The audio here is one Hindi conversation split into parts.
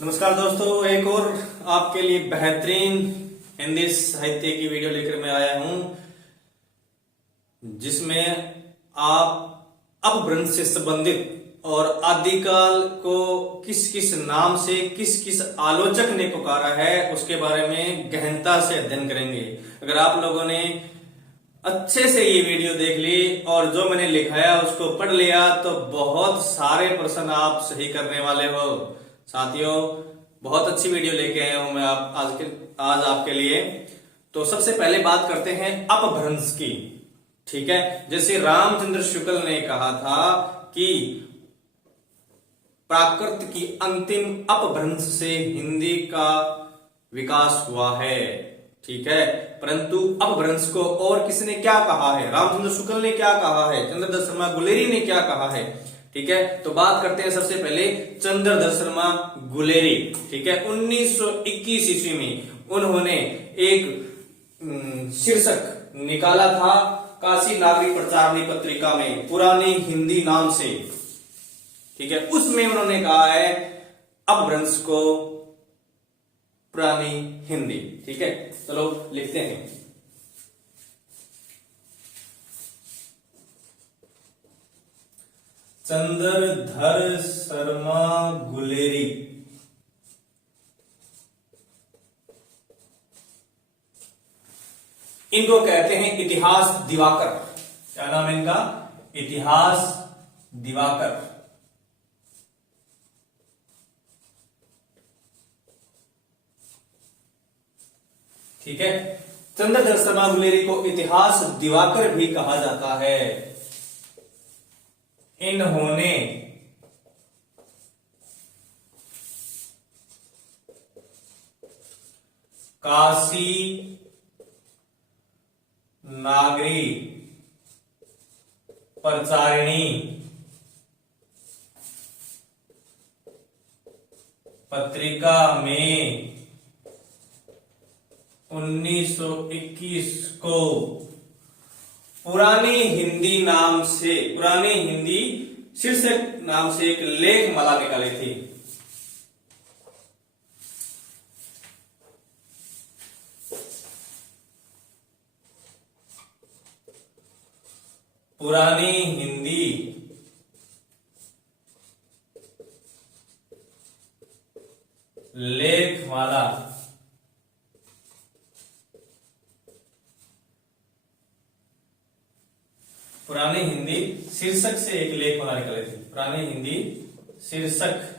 नमस्कार दोस्तों, एक और आपके लिए बेहतरीन हिंदी साहित्य की वीडियो लेकर मैं आया हूं, जिसमें आप अपभ्रंश से संबंधित और आदिकाल को किस किस नाम से किस किस आलोचक ने पुकारा है उसके बारे में गहनता से अध्ययन करेंगे। अगर आप लोगों ने अच्छे से ये वीडियो देख ली और जो मैंने लिखाया उसको पढ़ लिया तो बहुत सारे प्रश्न आप सही करने वाले हो। साथियों, बहुत अच्छी वीडियो लेके आया हूं मैं आज आपके लिए। तो सबसे पहले बात करते हैं अपभ्रंश की। ठीक है, जैसे रामचंद्र शुक्ल ने कहा था कि प्राकृत की अंतिम अपभ्रंश से हिंदी का विकास हुआ है। ठीक है, परंतु अपभ्रंश को और किसने क्या कहा है? रामचंद्र शुक्ल ने क्या कहा है? चंद्रधर शर्मा गुलेरी ने क्या कहा है? ठीक है, तो बात करते हैं सबसे पहले चंद्रधर शर्मा गुलेरी। ठीक है, 1921 ईस्वी में उन्होंने एक शीर्षक निकाला था काशी नागरिक प्रचारणी पत्रिका में, पुरानी हिंदी नाम से। ठीक है, उसमें उन्होंने कहा है अपभ्रंश को पुरानी हिंदी। ठीक है, चलो लिखते हैं। चंद्रधर शर्मा गुलेरी इनको कहते हैं इतिहास दिवाकर। क्या नाम है इनका? इतिहास दिवाकर। ठीक है, चंद्रधर शर्मा गुलेरी को इतिहास दिवाकर भी कहा जाता है। इन्होंने काशी नागरिक प्रचारिणी पत्रिका में 1921 को पुरानी हिंदी शीर्षक नाम से एक लेख माला निकाली थी। पुरानी हिंदी लेखमाला। पुरानी हिंदी शीर्षक से एक लेखमाला निकाली थी। पुरानी हिंदी शीर्षक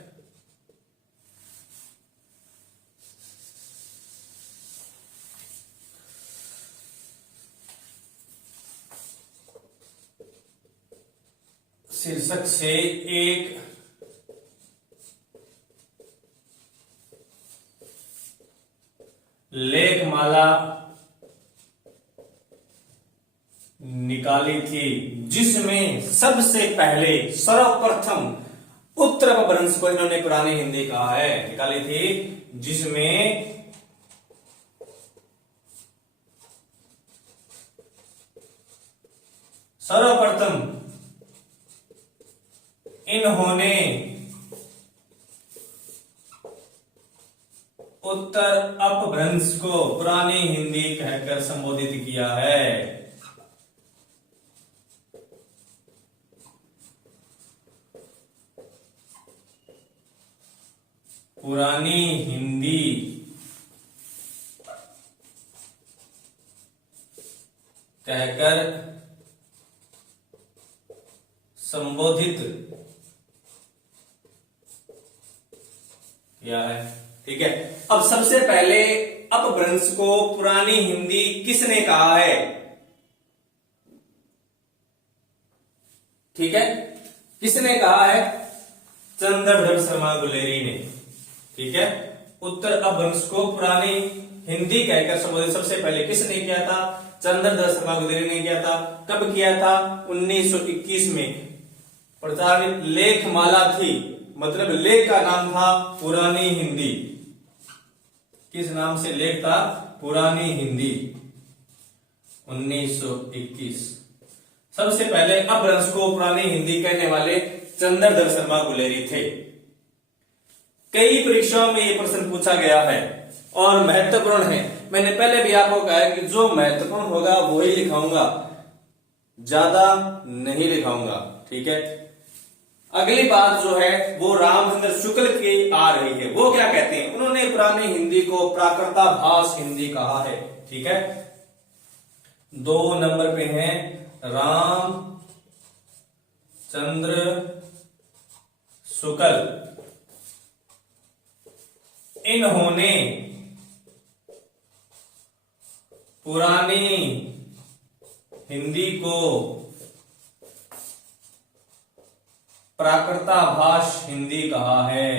से एक लेखमाला निकाली थी, जिसमें सबसे पहले सर्वप्रथम उत्तर अपभ्रंश को इन्होंने पुरानी हिंदी कहा है। निकाली थी जिसमें सर्वप्रथम इन्होंने उत्तर अपभ्रंश को पुरानी हिंदी कहकर संबोधित किया है। पुरानी हिंदी कहकर संबोधित किया है। ठीक है, अब सबसे पहले अपभ्रंश को पुरानी हिंदी किसने कहा है? ठीक है, किसने कहा है? चंद्रधर शर्मा गुलेरी ने। ठीक है, उत्तर अपभ्रंश को पुरानी हिंदी कहकर संबोधित सबसे पहले किसने किया था? चंद्रधर शर्मा गुलेरी ने किया था। कब किया था? 1921 में। प्रचारित लेखमाला थी, मतलब लेख का नाम था पुरानी हिंदी। किस नाम से लेख था? पुरानी हिंदी 1921। सबसे पहले अपभ्रंश को पुरानी हिंदी कहने वाले चंद्रधर शर्मा गुलेरी थे। कई परीक्षाओं में ये प्रश्न पूछा गया है और महत्वपूर्ण है। मैंने पहले भी आपको कहा है कि जो महत्वपूर्ण होगा वही लिखाऊंगा, ज्यादा नहीं लिखाऊंगा। ठीक है, अगली बात जो है वो रामचंद्र शुक्ल की आ रही है। वो क्या कहते हैं, उन्होंने पुरानी हिंदी को प्राकृताभास हिंदी कहा है। ठीक है, 2 नंबर पे है रामचंद्र शुक्ल। इन्होंने पुरानी हिंदी को प्राकृताभास हिंदी कहा है।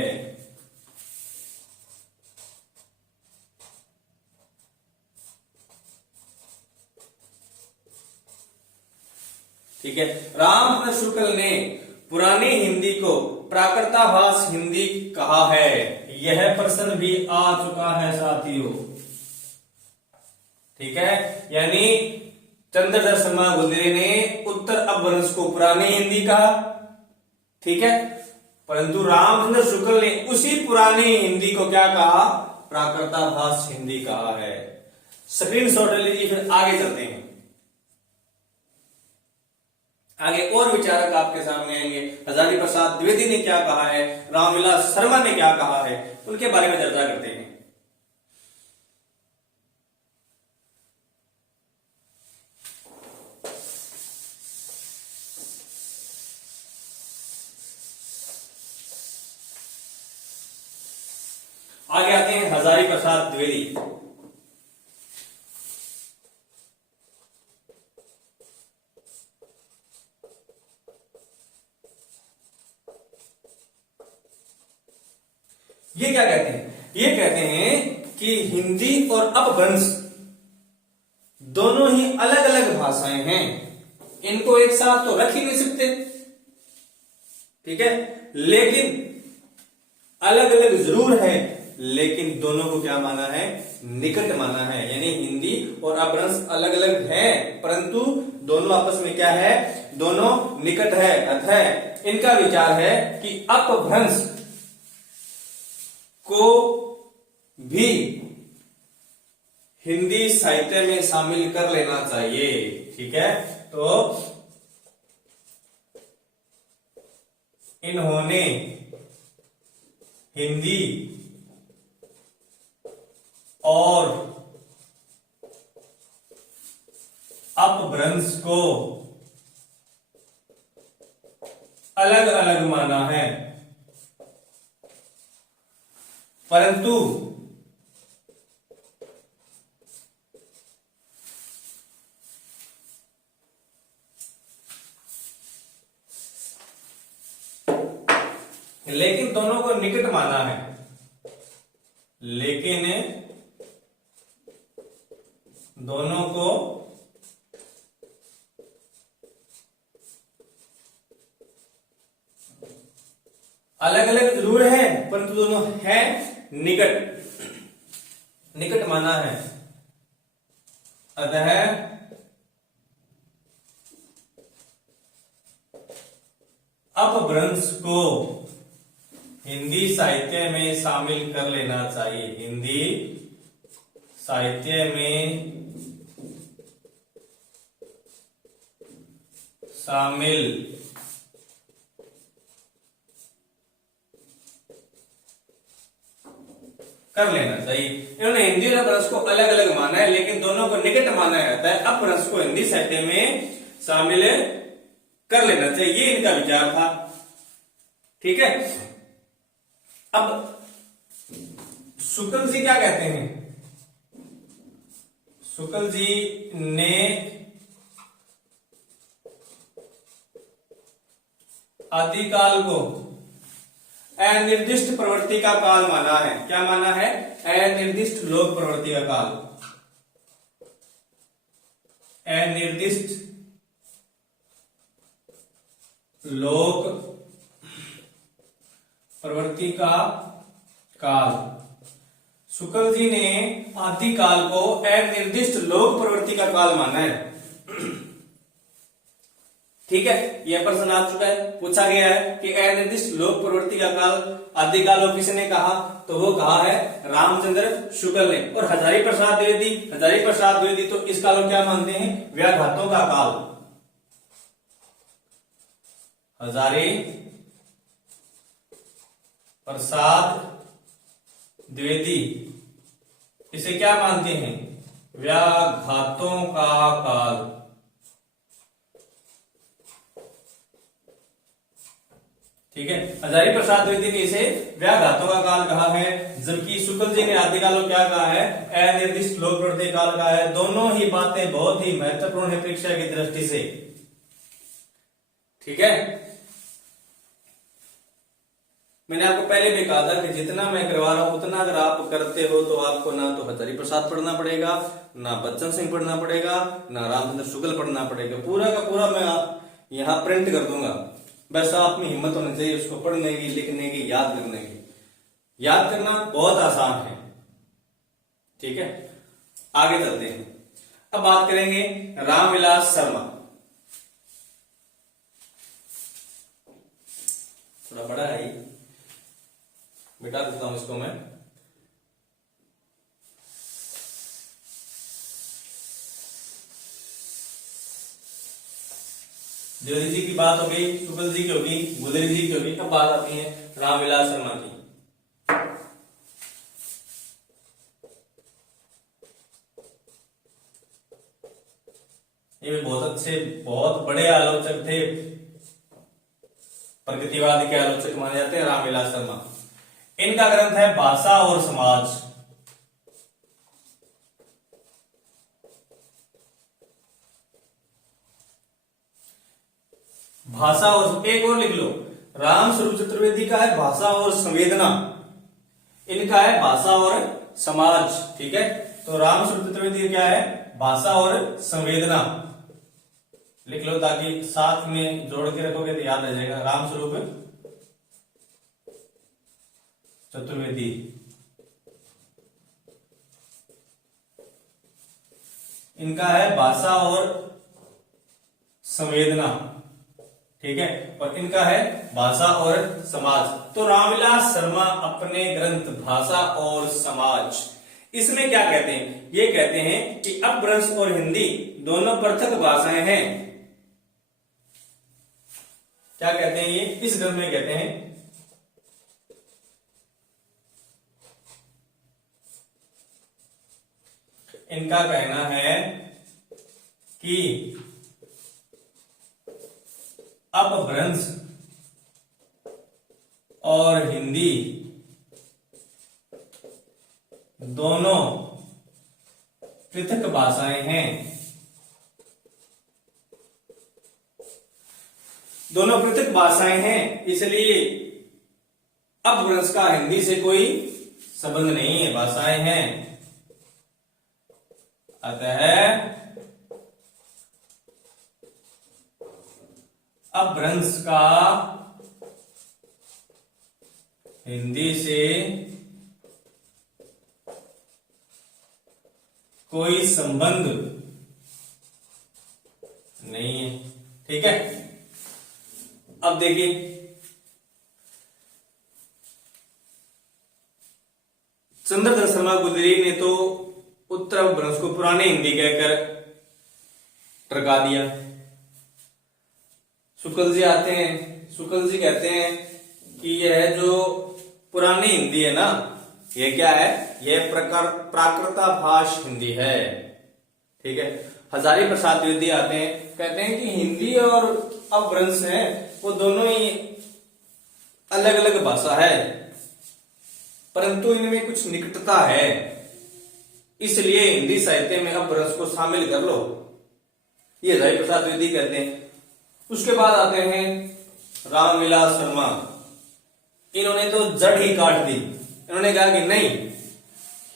ठीक है, रामचंद्र शुक्ल ने पुरानी हिंदी को प्राकृताभास हिंदी कहा है। यह प्रश्न भी आ चुका है साथियों। ठीक है, यानी चंद्रधर शर्मा गुर्जर ने उत्तर अपभ्रंश को पुरानी हिंदी कहा। ठीक है, परंतु रामचंद्र शुक्ल ने उसी पुरानी हिंदी को क्या कहा, प्राकृताभास हिंदी कहा है। स्क्रीनशॉट ले लीजिए, फिर आगे चलते हैं। आगे और विचारक आपके सामने आएंगे। हजारी प्रसाद द्विवेदी ने क्या कहा है, रामविलास शर्मा ने क्या कहा है, उनके बारे में चर्चा करते हैं। आगे आते हैं हजारी प्रसाद द्विवेदी। ये क्या कहते हैं, ये कहते हैं कि हिंदी और अपभ्रंश दोनों ही अलग अलग भाषाएं हैं, इनको एक साथ तो रख ही नहीं सकते। ठीक है, लेकिन अलग अलग जरूर है, लेकिन दोनों को क्या माना है, निकट माना है। यानी हिंदी और अपभ्रंश अलग अलग है, परंतु दोनों आपस में क्या है, दोनों निकट है। अतः इनका विचार है कि अपभ्रंश को भी हिंदी साहित्य में शामिल कर लेना चाहिए। ठीक है, तो इन्होंने हिंदी और अपभ्रंश को अलग अलग माना है, परंतु लेकिन दोनों को निकट माना है। लेकिन दोनों को अलग अलग जरूर है, परंतु दोनों है निकट, निकट माना है। अतः अपभ्रंश को हिंदी साहित्य में शामिल कर लेना चाहिए। हिंदी साहित्य में शामिल कर लेना चाहिए। इन्होंने हिंदी और अपभ्रंश को अलग अलग माना है, लेकिन दोनों को निकट माना जाता है। अपभ्रंश को हिंदी साहित्य में शामिल कर लेना चाहिए, ये इनका विचार था। ठीक है, अब शुक्ल जी क्या कहते हैं, शुक्ल जी ने आदिकाल को अनिर्दिष्ट प्रवृत्ति का काल माना है। क्या माना है, अनिर्दिष्ट लोक प्रवृत्ति का काल, अनिर्दिष्ट लोक प्रवृत्ति का काल। शुक्ल जी ने आदिकाल को अनिर्दिष्ट लोक प्रवृत्ति का काल माना है। ठीक है, यह प्रश्न आ चुका है, पूछा गया है कि अनिर्दिष्ट लोक प्रवृत्ति का काल आदिकाल हो किसने कहा, तो वो कहा है रामचंद्र शुक्ल ने। और हजारी प्रसाद द्विवेदी तो इस काल को क्या मानते हैं, व्याघातों का काल। हजारी प्रसाद द्विवेदी इसे क्या मानते हैं, व्याघातों का काल। ठीक है, हजारी प्रसाद द्विवेदी ने इसे व्याघातों का काल कहा है, जबकि शुक्ल जी ने आदिकाल को क्या कहा है, अनिर्दिष्ट लोक प्रवृत्ति काल कहा है। दोनों ही बातें बहुत ही महत्वपूर्ण है परीक्षा की दृष्टि से। ठीक है, मैंने आपको पहले भी कहा था कि जितना मैं करवा रहा हूं उतना अगर आप करते हो तो आपको ना तो हजारी प्रसाद पढ़ना पड़ेगा, ना बच्चन सिंह पढ़ना पड़ेगा, ना रामचंद्र शुक्ल पढ़ना पड़ेगा। पूरा का पूरा मैं यहां प्रिंट कर दूंगा। बस आप में हिम्मत होनी चाहिए उसको पढ़ने की, लिखने की, याद करने की। याद करना बहुत आसान है। ठीक है, आगे चलते हैं। अब बात करेंगे रामविलास शर्मा। थोड़ा बड़ा है, मिटा देता हूं इसको मैं। द्विवेदी जी की बात हो गई, शुक्ल जी की होगी, गुलेरी जी की होगी। अब बात आती है रामविलास शर्मा की। ये भी बहुत अच्छे, बहुत बड़े आलोचक थे, प्रगतिवाद के आलोचक माने जाते हैं रामविलास शर्मा। इनका ग्रंथ है भाषा और समाज। भाषा और, एक और लिख लो, राम स्वरूप चतुर्वेदी का है भाषा और संवेदना, इनका है भाषा और समाज। ठीक है, तो राम स्वरूप चतुर्वेदी क्या है, भाषा और संवेदना। लिख लो ताकि साथ में जोड़ के रखोगे तो याद आ जाएगा। राम स्वरूप चतुर्वेदी, इनका है भाषा और संवेदना। ठीक है, और इनका है भाषा और समाज। तो रामविलास शर्मा अपने ग्रंथ भाषा और समाज, इसमें क्या कहते हैं, ये कहते हैं कि अपभ्रंश और हिंदी दोनों पृथक भाषाएं हैं। क्या कहते हैं ये, इस ग्रंथ में कहते हैं इनका कहना है कि अपभ्रंश और हिंदी दोनों पृथक भाषाएं हैं। दोनों पृथक भाषाएं हैं, इसलिए अपभ्रंश का हिंदी से कोई संबंध नहीं है, भाषाएं हैं। अतः अपभ्रंश का हिंदी से कोई संबंध नहीं है। ठीक है, अब देखिए चंद्रधर शर्मा गुजरी ने तो उत्तर अपभ्रंश को पुरानी हिंदी कहकर टरका दिया। शुक्ल जी आते हैं, शुक्ल जी कहते हैं कि यह जो पुरानी हिंदी है ना, यह क्या है, यह प्राकृताभाष हिंदी है। ठीक है, हजारी प्रसाद द्विवेदी आते हैं, कहते हैं कि हिंदी और अपभ्रंश है वो दोनों ही अलग अलग भाषा है, परंतु इनमें कुछ निकटता है, इसलिए हिंदी साहित्य में अपभ्रंश को शामिल कर लो, ये हजारी प्रसाद द्विवेदी कहते हैं। उसके बाद आते हैं रामविलास शर्मा, इन्होंने तो जड़ ही काट दी। इन्होंने कहा कि नहीं,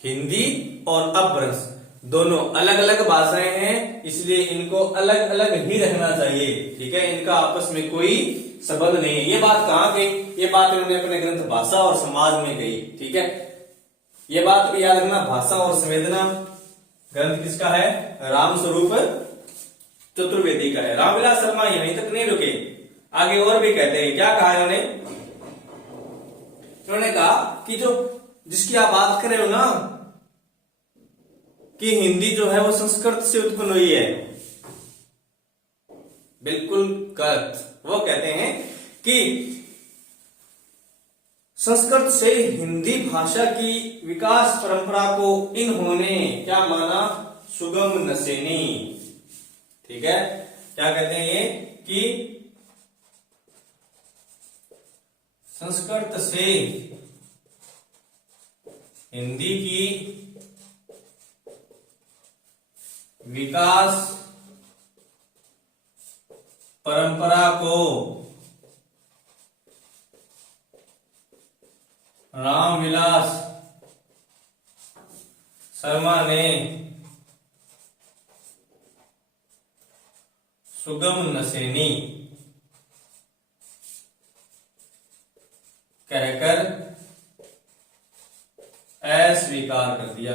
हिंदी और अपभ्रंश दोनों अलग अलग भाषाएं हैं, इसलिए इनको अलग अलग ही रखना चाहिए। ठीक है, इनका आपस में कोई संबंध नहीं है। ये बात कहां गई, ये बात इन्होंने अपने ग्रंथ भाषा और समाज में गई। ठीक है, ये बात भी याद रखना, भाषा और संवेदना ग्रंथ किसका है, राम स्वरूप चतुर्वेदी का है। रामविलास शर्मा यहीं तक नहीं रुके, आगे और भी कहते हैं। क्या कहा इन्होंने? इन्होंने कहा कि जो जिसकी आप बात कर रहे हो ना कि हिंदी जो है वो संस्कृत से उत्पन्न हुई है, बिल्कुल गलत। वो कहते हैं कि संस्कृत से हिंदी भाषा की विकास परंपरा को इन्होंने क्या माना? सुगम नसेनी। ठीक है, क्या कहते हैं ये कि संस्कृत से हिंदी की विकास परंपरा को रामविलास शर्मा ने सुगम नसेनी कहकर अस्वीकार कर दिया।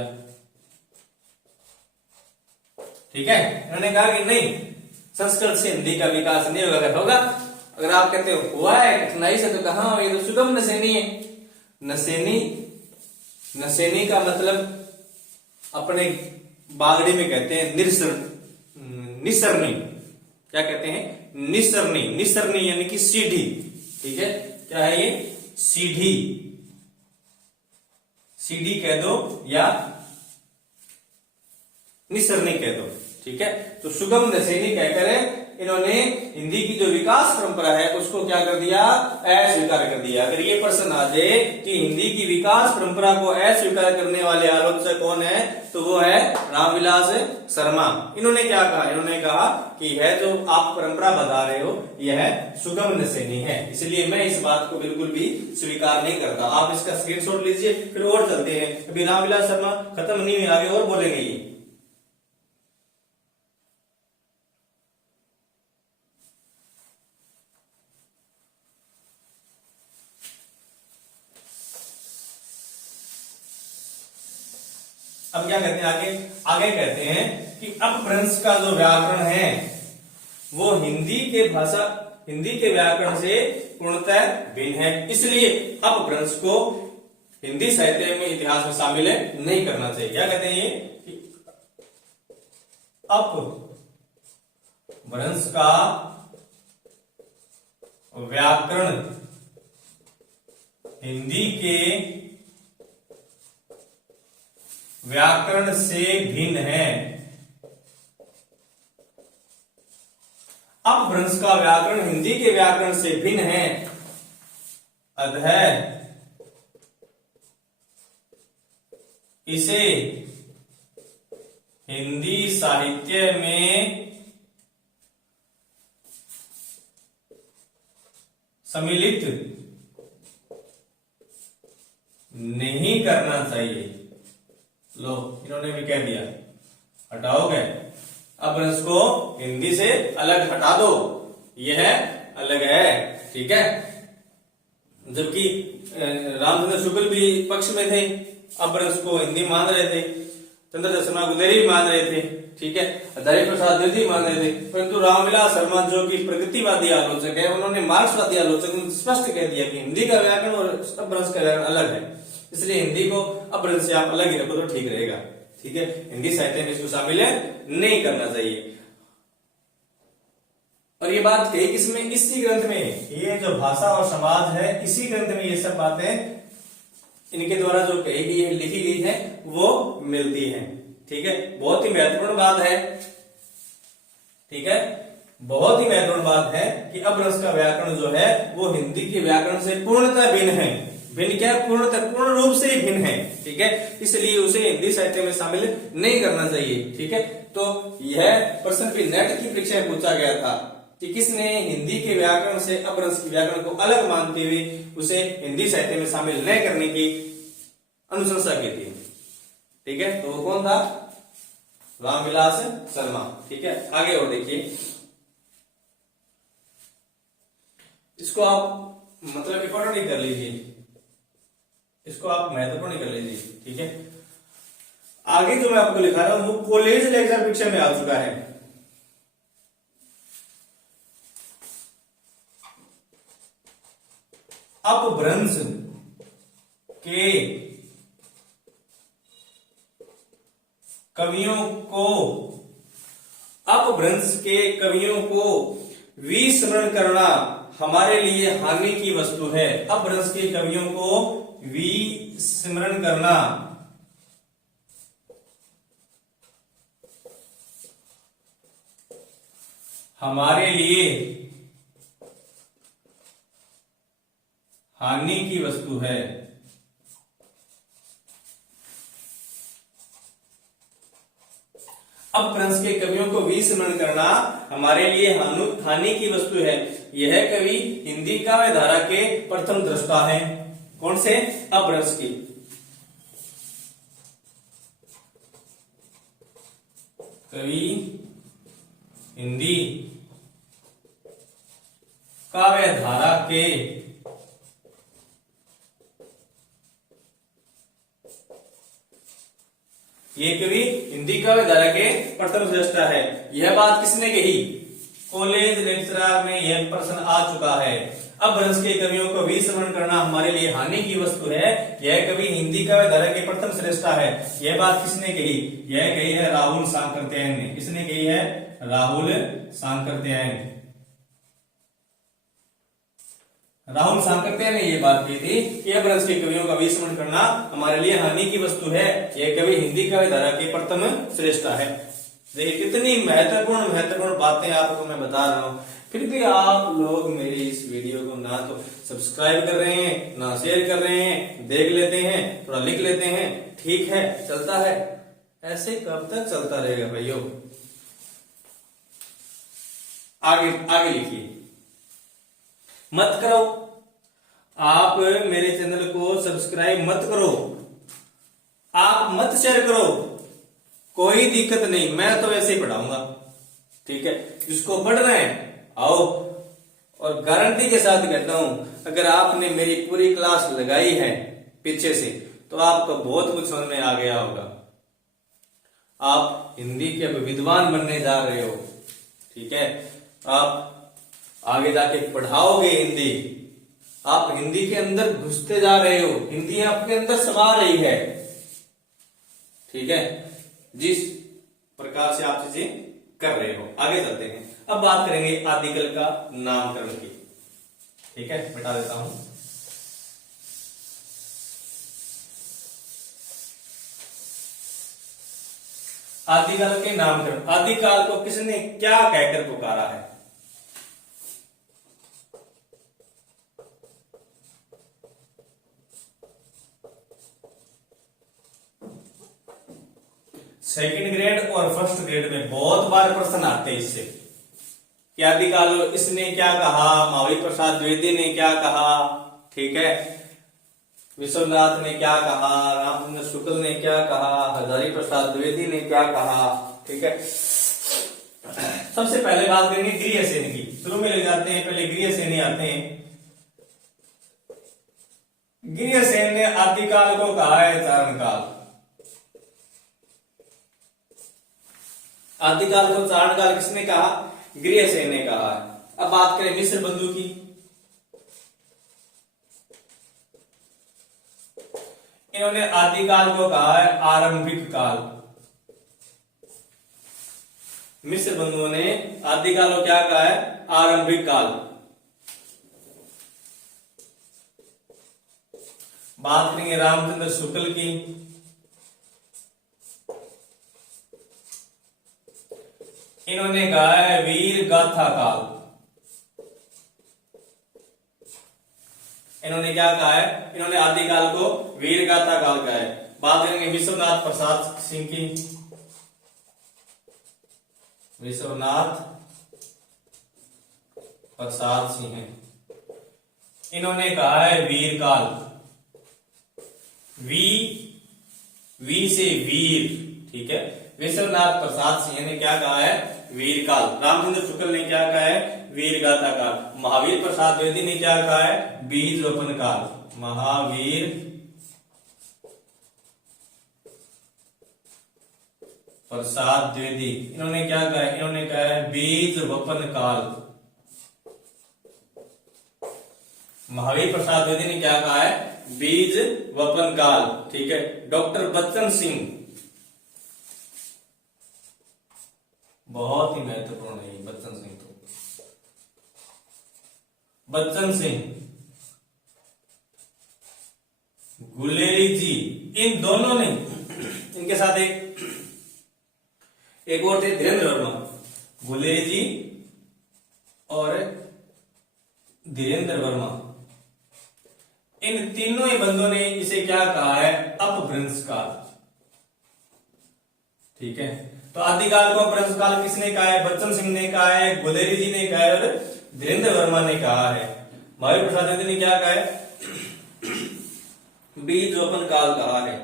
ठीक है, उन्होंने कहा कि नहीं, संस्कृत से हिंदी का विकास नहीं होगा। अगर होगा, अगर आप कहते हो हुआ है कठिनाई से, तो कहां? ये तो सुगम नसेनी है। नसेनी, नसेनी का मतलब अपने बागड़ी में कहते हैं निसरनी। क्या कहते हैं? निसरनी। निसरनी यानी कि सीढ़ी। ठीक है, क्या है ये? सीढ़ी। सीढ़ी कह दो या निसरनी कह दो। ठीक है, तो सुगम नसेनी कहकर इन्होंने हिंदी की जो विकास परंपरा है उसको क्या कर दिया? अस्वीकार कर दिया। अगर ये प्रश्न आ जाए कि हिंदी की विकास परंपरा को अस्वीकार करने वाले आलोचक कौन है, तो वो है रामविलास शर्मा। इन्होंने क्या कहा? इन्होंने कहा कि यह जो आप परंपरा बता रहे हो यह सुगम नसेनी है, इसलिए मैं इस बात को बिल्कुल भी स्वीकार नहीं करता। आप इसका स्क्रीनशॉट लीजिए, फिर और चलते हैं। अभी रामविलास शर्मा खत्म नहीं हुए, आगे और बोलेंगे ये। अब क्या कहते हैं आगे? आगे कहते हैं कि अपभ्रंश का जो व्याकरण है वो हिंदी के व्याकरण से पूर्णतः भिन्न है, इसलिए अपभ्रंश को हिंदी साहित्य में, इतिहास में शामिल नहीं करना चाहिए। क्या कहते हैं ये कि अपभ्रंश का व्याकरण हिंदी के व्याकरण से भिन्न है। अपभ्रंश का व्याकरण हिंदी के व्याकरण से भिन्न है, अतः इसे हिंदी साहित्य में सम्मिलित नहीं करना चाहिए। लो, इन्होंने भी कह दिया, हटाओगे अपभ्रंश को हिंदी से अलग हटा दो, यह अलग है। ठीक है, जबकि रामचंद्र शुक्ल भी पक्ष में थे, अपभ्रंश को हिंदी मान रहे थे, चंद्रशेखर शर्मा गुलेरी मान रहे थे। ठीक है, हजारी प्रसाद द्विवेदी मान रहे थे, परंतु रामविलास शर्मा जो कि प्रगतिवादी आलोचक है, उन्होंने मार्क्सवादी आलोचक स्पष्ट कह दिया कि हिंदी का व्याकरण और अपभ्रंश का व्याकरण अलग है, इसलिए हिंदी को अपभ्रंश से आप अलग ही रखो तो ठीक रहेगा। ठीक है, हिंदी साहित्य में इसको शामिल नहीं करना चाहिए। और ये बात कही किसमें? इसी ग्रंथ में। ये जो भाषा और समाज है, इसी ग्रंथ में ये सब बातें इनके द्वारा जो कही गई है, लिखी गई है, वो मिलती है। ठीक है, बहुत ही महत्वपूर्ण बात है। ठीक है, बहुत ही महत्वपूर्ण बात है कि अपभ्रंश का व्याकरण जो है वो हिंदी के व्याकरण से पूर्णतः भिन्न है। भिन्न क्या? पूर्ण रूप से ही भिन्न है। ठीक है, इसलिए उसे हिंदी साहित्य में शामिल नहीं करना चाहिए। ठीक है, तो यह प्रश्न भी नेट की परीक्षा में पूछा गया था कि किसने हिंदी के व्याकरण से अपभ्रंश के व्याकरण को अलग मानते हुए उसे हिंदी साहित्य में शामिल न करने की अनुशंसा की थी। ठीक है, तो वो कौन था? रामविलास शर्मा। ठीक है, आगे और देखिए, इसको आप मतलब इंपॉर्टेंट ही कर लीजिए, इसको आप महत्वपूर्ण कर लीजिए। ठीक है, आगे जो मैं आपको लिखा रहा हूं वो कॉलेज लेक्चर परीक्षा में आ चुका है। अपभ्रंश के कवियों को अपभ्रंश के कवियों को विस्मरण करना हमारे लिए हानि की वस्तु है। अपभ्रंश के कवियों को विस्मरण करना हमारे लिए हानि की वस्तु है। अपभ्रंश के कवियों को विस्मरण करना हमारे लिए हानि की वस्तु है। यह कवि हिंदी काव्य धारा के प्रथम दृष्टा हैं। कौन से? अपभ्रंश की। कवि हिंदी काव्य धारा के ये कवि हिंदी काव्य धारा के प्रथम दृष्टा है। यह बात किसने कही? कॉलेज लेक्चरर में यह प्रश्न आ चुका है। अपभ्रंश के कवियों को विस्मरण करना हमारे लिए हानि की वस्तु है। यह कवि हिंदी काव्य धारा के प्रथम श्रेष्ठा है। यह बात किसने कही? यह कही है राहुल सांकृत्यायन ने। किसने कही है? राहुल सांकृत्यायन। राहुल सांकृत्यायन ने यह बात कही थी कि अपभ्रंश के कवियों का विस्मरण करना हमारे लिए हानि की वस्तु है। यह कवि हिंदी काव्य धारा के प्रथम श्रेष्ठा है। देखिए कितनी महत्वपूर्ण बातें आपको मैं बता रहा हूं, फिर भी आप लोग मेरी इस वीडियो को ना तो सब्सक्राइब कर रहे हैं, ना शेयर कर रहे हैं। देख लेते हैं, थोड़ा लिख लेते हैं, ठीक है, चलता है। ऐसे कब तक चलता रहेगा भाइयों? आगे आगे लिखिए। मत करो, आप मेरे चैनल को सब्सक्राइब मत करो, आप मत शेयर करो, कोई दिक्कत नहीं, मैं तो वैसे ही पढ़ाऊंगा, ठीक है। जिसको पढ़ना है आओ, और गारंटी के साथ कहता हूं, अगर आपने मेरी पूरी क्लास लगाई है पीछे से तो आपको बहुत कुछ समझ में आ गया होगा। आप हिंदी के अब विद्वान बनने जा रहे हो, ठीक है। आप आगे जाके पढ़ाओगे हिंदी, आप हिंदी के अंदर घुसते जा रहे हो, हिंदी आपके अंदर समा रही है, ठीक है। जिस प्रकार से आप चीजें कर रहे हो, आगे चलते हैं। अब बात करेंगे आदिकल का नामकरण की, ठीक है। मिटा देता हूं। आदिकाल के नामकरण। आदिकाल को किसने क्या कहकर पुकारा है? सेकंड ग्रेड और फर्स्ट ग्रेड में बहुत बार प्रश्न आते हैं इससे कि आदिकाल इसने क्या कहा, महावीर प्रसाद द्विवेदी ने क्या कहा, ठीक है, विश्वनाथ ने क्या कहा, रामचंद्र शुक्ल ने क्या कहा, हजारी प्रसाद द्विवेदी ने क्या कहा, ठीक है। सबसे पहले बात करेंगे गृहसेन की। शुरू में ले जाते हैं, पहले गृहसेन आते हैं। गृहसेन ने आदिकाल को कहा है चारण काल। आदिकाल को चारण काल किसने कहा? गृहसेन ने कहा है। अब बात करें मिश्र बंधु की। इन्होंने आदिकाल को कहा है आरंभिक काल। मिश्र बंधुओं ने आदिकाल को क्या कहा है? आरंभिक काल। बात करेंगे रामचंद्र शुक्ल की। इन्होंने कहा है वीर गाथा काल। इन्होंने क्या कहा है? इन्होंने आदिकाल को वीर गाथा काल कहा है। बात करेंगे विश्वनाथ प्रसाद सिंह की। विश्वनाथ प्रसाद सिंह है, इन्होंने कहा है वीर काल। वी से वीर, ठीक है। विश्वनाथ प्रसाद सिंह ने क्या कहा है? वीर काल। रामचंद्र शुक्ल ने क्या कहा है? वीर गाथा काल। महावीर प्रसाद द्विवेदी ने क्या कहा है? बीज रोपण काल। महावीर प्रसाद द्विवेदी इन्होंने क्या कहा है? इन्होंने कहा है बीज रोपण काल। महावीर प्रसाद द्विवेदी ने क्या कहा है? बीज वपन काल। ठीक है। डॉक्टर बच्चन सिंह, बहुत ही महत्वपूर्ण है बच्चन सिंह, तो बच्चन सिंह, गुलेरी जी, इन दोनों ने, इनके साथ एक और थे धीरेन्द्र वर्मा, गुलेरी जी और धीरेन्द्र वर्मा, इन तीनों ही बंदों ने इसे क्या कहा है? अपभ्रंश काल। ठीक है। तो आदिकाल को अपभ्रंश काल किसने कहा है? बच्चन सिंह ने कहा है, गुलेरी जी ने कहा है और धीरेन्द्र वर्मा ने कहा है। महावीर प्रसाद द्विवेदी ने क्या कहा है? बीज वपन काल कहा है।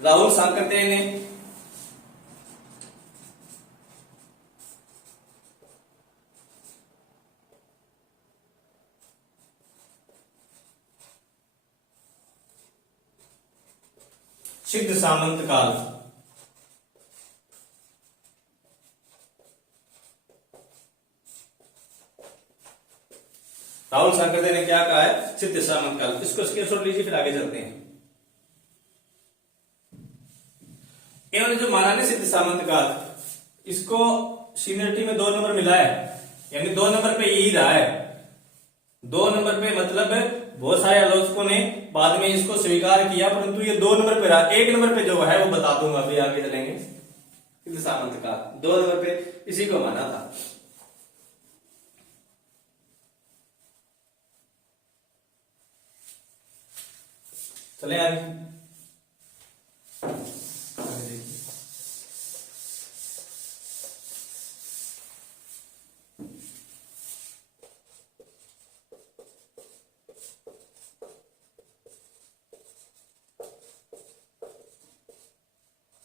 राहुल सांकरते ने सिद्ध सामंत काल, राहुल सांकरते ने क्या कहा है? सिद्ध सामंत काल। इसको स्क्रीनशॉट लीजिए, फिर आगे चलते हैं। इन्होंने जो माना ना सिद्ध सामंत काल, इसको सीनियरिटी में 2 नंबर मिला है, यानी 2 नंबर पे यही रहा है। 2 नंबर पे मतलब बहुत सारे आलोचकों ने बाद में इसको स्वीकार किया, परंतु ये 2 नंबर पे रहा। 1 नंबर पे जो है वो बता दूंगा, अभी आगे चलेंगे। सिद्ध सामंत काल 2 नंबर पे इसी को माना था। चले आगे।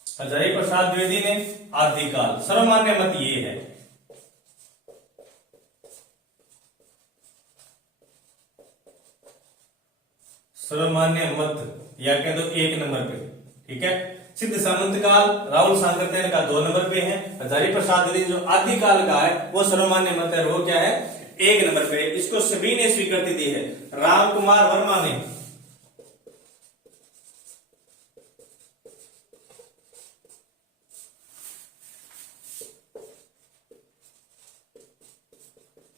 हजारी प्रसाद द्विवेदी ने आदिकाल, सर्वमान्य मत ये है। सर्वमान्य मत या कह दो 1 नंबर पे। ठीक है। सिद्ध सामंत काल राहुल सांकरतेन का 2 नंबर पे है। हजारी प्रसाद द्विवेदी जो आदिकाल का है वो सर्वमान्य मत है, वो क्या है? 1 नंबर पे। इसको सभी ने स्वीकृति दी है। राम कुमार वर्मा ने,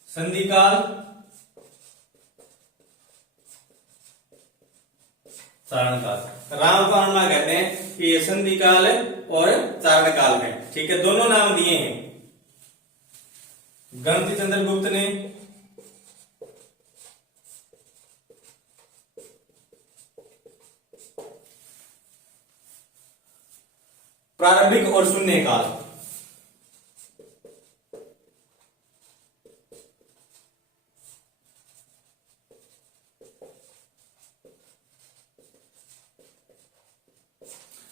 संधिकाल, चारण काल। राम वर्मा कहते हैं कि ये संधि काल और चारण काल है। ठीक है। दोनों नाम दिए हैं। गणपति चंद्रगुप्त ने प्रारंभिक और शून्य काल,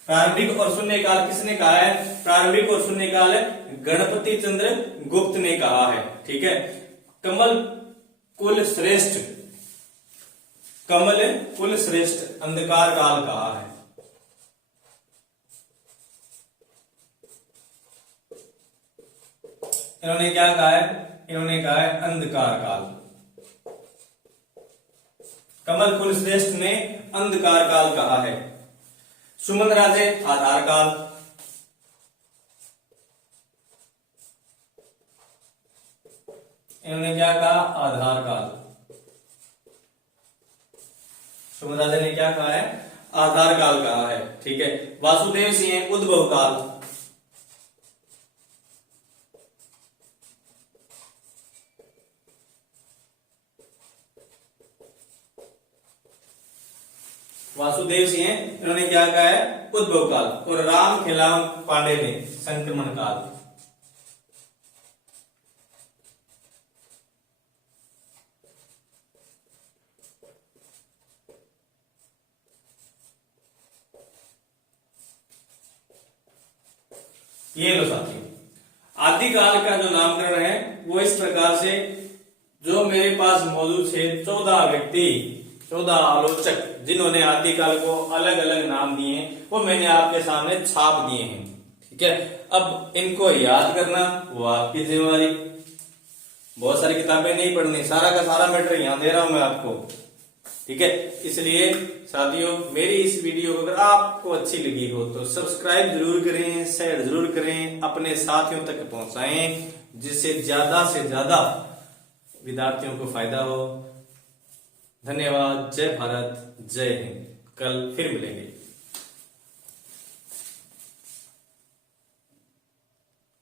प्रारंभिक और शून्य काल किसने कहा है? प्रारंभिक और शून्य काल गणपति चंद्र गुप्त ने कहा है। ठीक है। कमल कुल श्रेष्ठ, कमल कुल श्रेष्ठ अंधकार काल कहा है। इन्होंने क्या कहा है? इन्होंने कहा है अंधकार काल। कमल कुल श्रेष्ठ ने अंधकार काल कहा है। सुमन राजे आधार काल, इन्होंने क्या कहा? आधार काल। सुमन राजे ने क्या कहा है? आधार काल कहा है। ठीक है। वासुदेव सिंह उद्भव काल, वासुदेव सिंह इन्होंने क्या कहा है? उद्भव काल। और राम खिलावन पांडे ने संक्रमण काल। ये लो साथियों, आदिकाल का जो नामकरण है वो इस प्रकार से, जो मेरे पास मौजूद थे 14 व्यक्ति, 14 आलोचक जिन्होंने आदिकाल को अलग अलग नाम दिए हैं, वो मैंने आपके सामने छाप दिए हैं। ठीक है। अब इनको याद करना वो आपकी जिम्मेवारी। बहुत सारी किताबें नहीं पढ़नी, सारा का सारा मैटर यहां दे रहा हूं मैं आपको। ठीक है। इसलिए साथियों, मेरी इस वीडियो को अगर आपको अच्छी लगी हो तो सब्सक्राइब जरूर करें, शेयर जरूर करें, अपने साथियों तक पहुंचाएं, जिससे ज्यादा से ज्यादा विद्यार्थियों को फायदा हो। धन्यवाद। जय भारत, जय हिंद। कल फिर मिलेंगे।